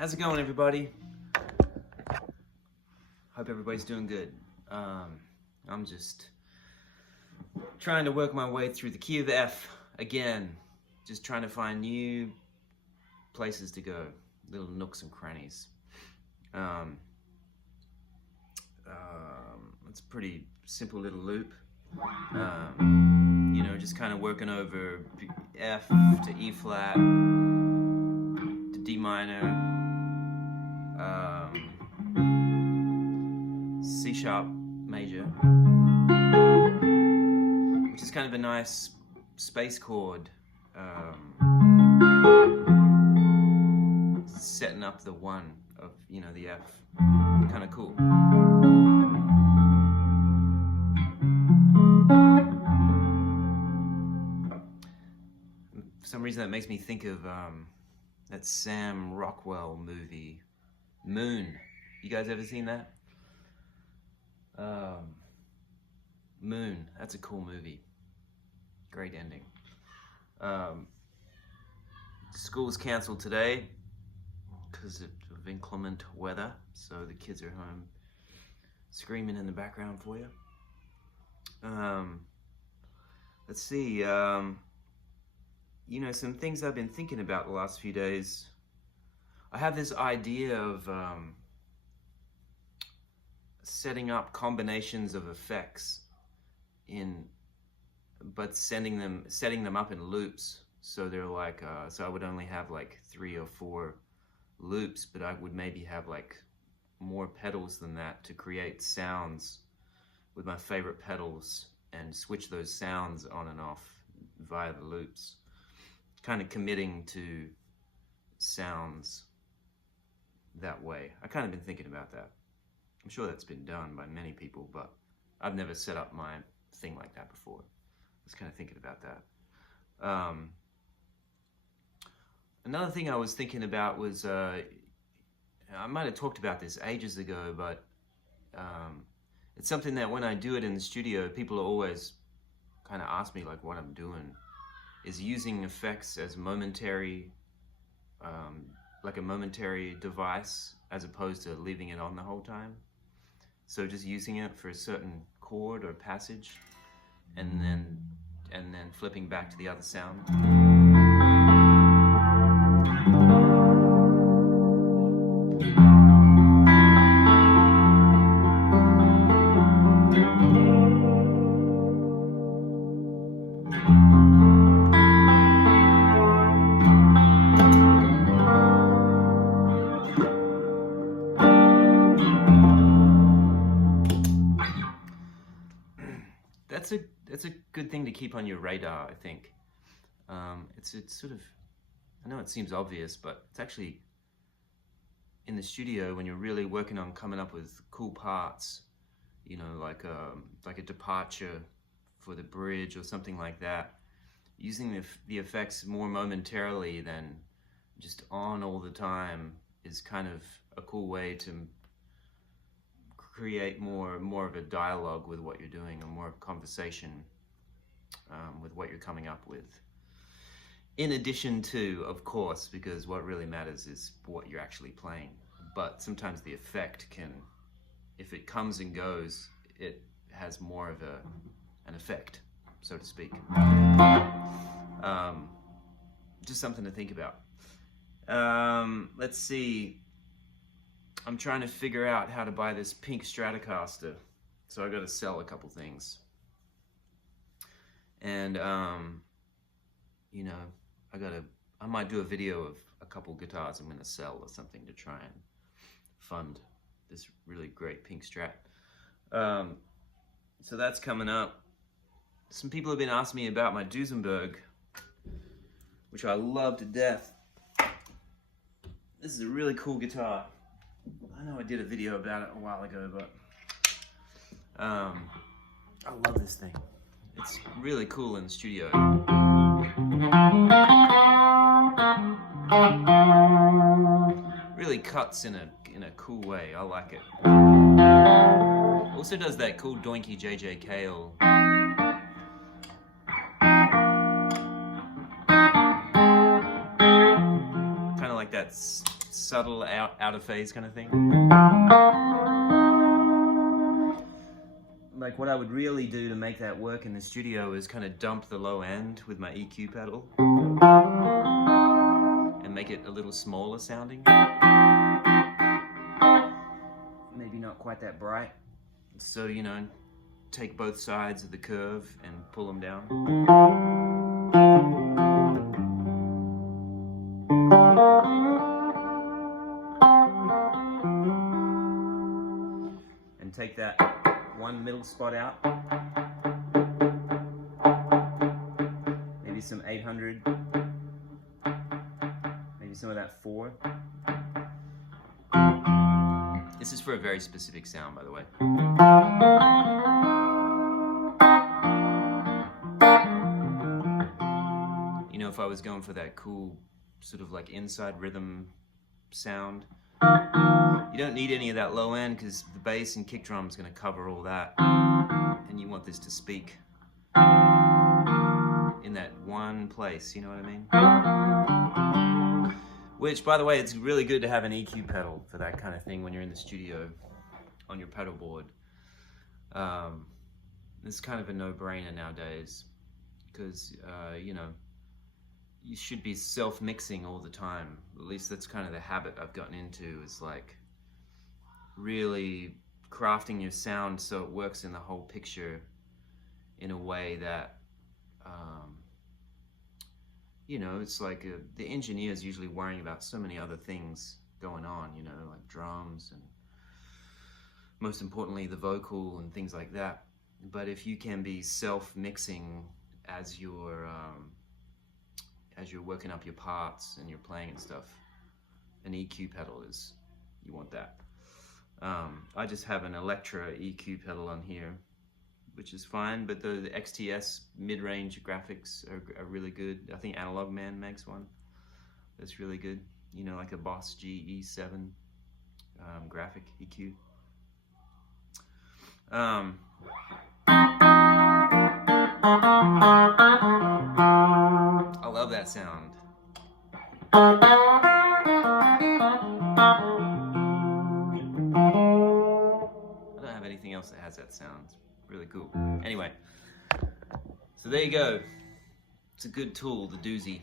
How's it going, everybody? Hope everybody's doing good. I'm just trying to work my way through the key of F again. Just trying to find new places to go, little nooks and crannies. It's a pretty simple little loop. You know, just kind of working over F to E flat to D minor, C sharp major, which is kind of a nice space chord, setting up the one of, you know, the F. Kind of cool. For some reason that makes me think of that Sam Rockwell movie, Moon. You guys ever seen that? Moon, that's a cool movie. Great ending. School's canceled today because of inclement weather, so the kids are home screaming in the background for you. Let's see, you know, some things I've been thinking about the last few days. I have this idea of setting up combinations of effects but setting them up in loops. So they're like, so I would only have like 3 or 4 loops, but I would maybe have like more pedals than that to create sounds with my favorite pedals and switch those sounds on and off via the loops. Kind of committing to sounds that way. I kind of been thinking about that. I'm sure that's been done by many people, but I've never set up my thing like that before. I was kind of thinking about that. Another thing I was thinking about was, I might have talked about this ages ago, but it's something that when I do it in the studio, people always kind of ask me like what I'm doing, is using effects as momentary, like a momentary device, as opposed to leaving it on the whole time. So just using it for a certain chord or passage, and then flipping back to the other sound. That's a good thing to keep on your radar, I think. It's sort of, I know it seems obvious, but it's actually in the studio when you're really working on coming up with cool parts, you know, like a departure for the bridge or something like that. Using the effects more momentarily than just on all the time is kind of a cool way to create more of a dialogue with what you're doing, or more of a conversation with what you're coming up with. In addition to, of course, because what really matters is what you're actually playing. But sometimes the effect can, if it comes and goes, it has more of an effect, so to speak. Just something to think about. Let's see. I'm trying to figure out how to buy this pink Stratocaster, so I got to sell a couple things. And you know, I might do a video of a couple guitars I'm going to sell or something to try and fund this really great pink Strat. So that's coming up. Some people have been asking me about my Duesenberg, which I love to death. This is a really cool guitar. I know I did a video about it a while ago, but I love this thing. It's really cool in the studio. Really cuts in a cool way. I like it. Also does that cool doinky JJ Cale. Kind of like that subtle out of phase kind of thing. Like what I would really do to make that work in the studio is kind of dump the low end with my EQ pedal and make it a little smaller sounding. Maybe not quite that bright. So, you know, take both sides of the curve and pull them down. And take that one middle spot out. Maybe some 800. Maybe some of that 4. This is for a very specific sound, by the way. You know, if I was going for that cool sort of like inside rhythm sound, you don't need any of that low end because the bass and kick drum is going to cover all that, and you want this to speak in that one place, you know what I mean? Which, by the way, it's really good to have an EQ pedal for that kind of thing when you're in the studio on your pedal board. It's kind of a no-brainer nowadays because, you know, you should be self-mixing all the time. At least that's kind of the habit I've gotten into, is like really crafting your sound so it works in the whole picture in a way that, you know, it's like the engineer's usually worrying about so many other things going on, you know, like drums and most importantly the vocal and things like that. But if you can be self-mixing as you're working up your parts and you're playing and stuff, an EQ pedal is, you want that. I just have an Electra EQ pedal on here, which is fine, but the XTS mid-range graphics are really good. I think Analog Man makes one that's really good. You know, like a Boss GE7 graphic EQ. I love that sound. I don't have anything else that has that sound. It's really cool. Anyway, so there you go. It's a good tool, the doozy.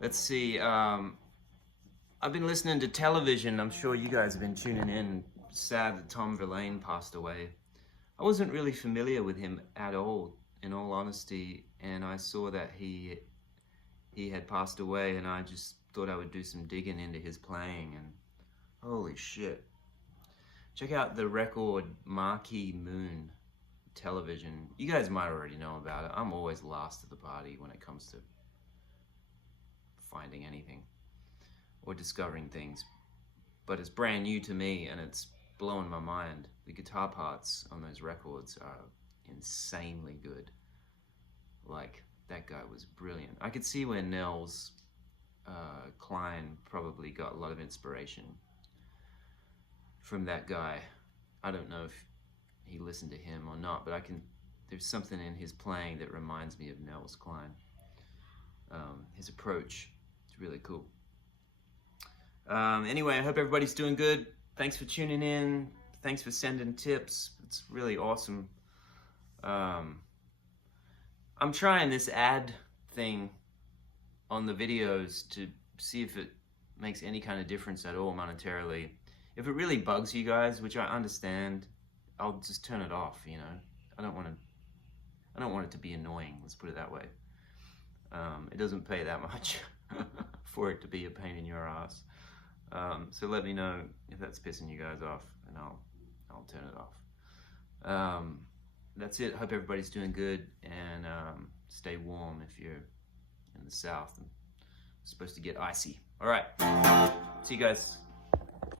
Let's see. I've been listening to television. I'm sure you guys have been tuning in. Sad that Tom Verlaine passed away. I wasn't really familiar with him at all, in all honesty, and I saw that he had passed away, and I just thought I would do some digging into his playing, and holy shit. Check out the record Marquee Moon television. You guys might already know about it. I'm always last at the party when it comes to finding anything or discovering things, but it's brand new to me and it's blowing my mind. The guitar parts on those records are insanely good. Like, that guy was brilliant. I could see where Nels Cline probably got a lot of inspiration from that guy. I don't know if he listened to him or not, but there's something in his playing that reminds me of Nels Cline. His approach is really cool. Anyway, I hope everybody's doing good. Thanks for tuning in. Thanks for sending tips. It's really awesome. I'm trying this ad thing on the videos to see if it makes any kind of difference at all monetarily. If it really bugs you guys, which I understand, I'll just turn it off, you know. I don't want it to be annoying, let's put it that way. It doesn't pay that much for it to be a pain in your ass. So let me know if that's pissing you guys off, and I'll turn it off. That's it. Hope everybody's doing good, and stay warm if you're in the south and it's supposed to get icy. All right, see you guys.